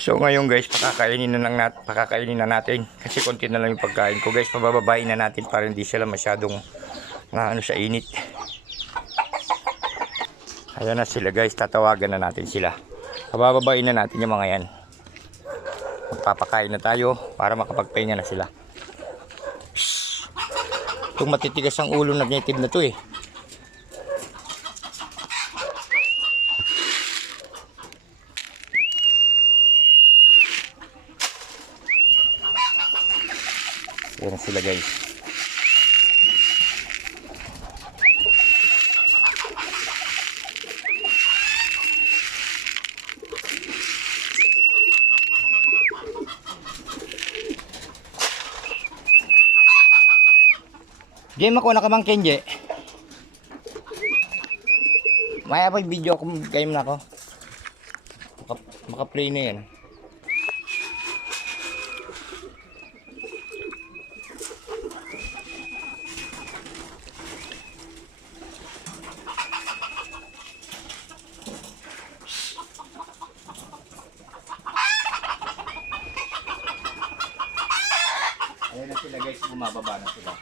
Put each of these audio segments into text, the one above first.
So ngayon guys, pakakainin na natin kasi konti na lang yung pagkain ko guys. Pabababain na natin para hindi sila masyadong sa init. Ayan na sila guys, tatawagan na natin sila. Pabababain na natin yung mga yan. Magpapakain na tayo para makapagpahinga na sila. Itong matitigas ang ulo ng native na to eh. Ayan sila guys. Game ako na kamang Kenje. May apa video ako game na ako. Maka-play na yan. Ayan na sila guys, bumababa na sila.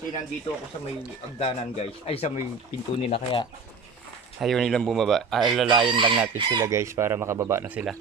Kasi nandito ako sa may agdanan guys, ay sa may pinto nila, kaya ayaw nilang bumaba. Alalayan lang natin sila guys para makababa na sila.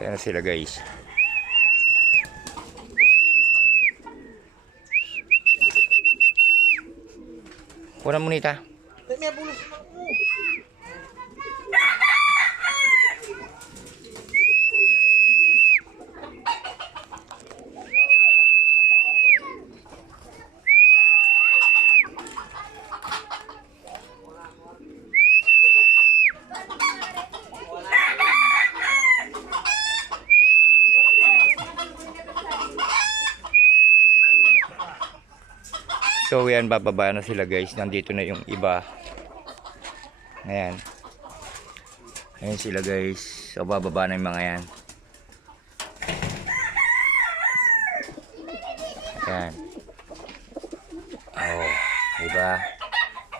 Ayan sila guys. Kuna mo nita. May bulos na ako. So yan, bababa na sila guys. Nandito na yung iba. Ayan. Ayan sila guys. So bababa na yung mga yan. Ayan. Oh, diba?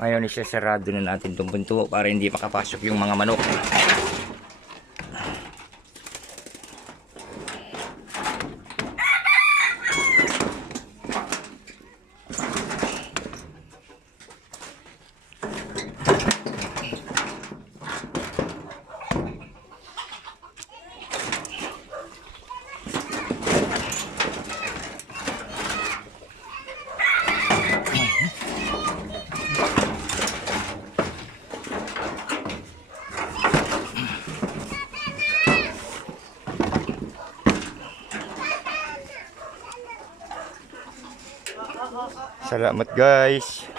Ngayon isasarado na natin itong pinto para hindi makapasok yung mga manok. Salamat guys.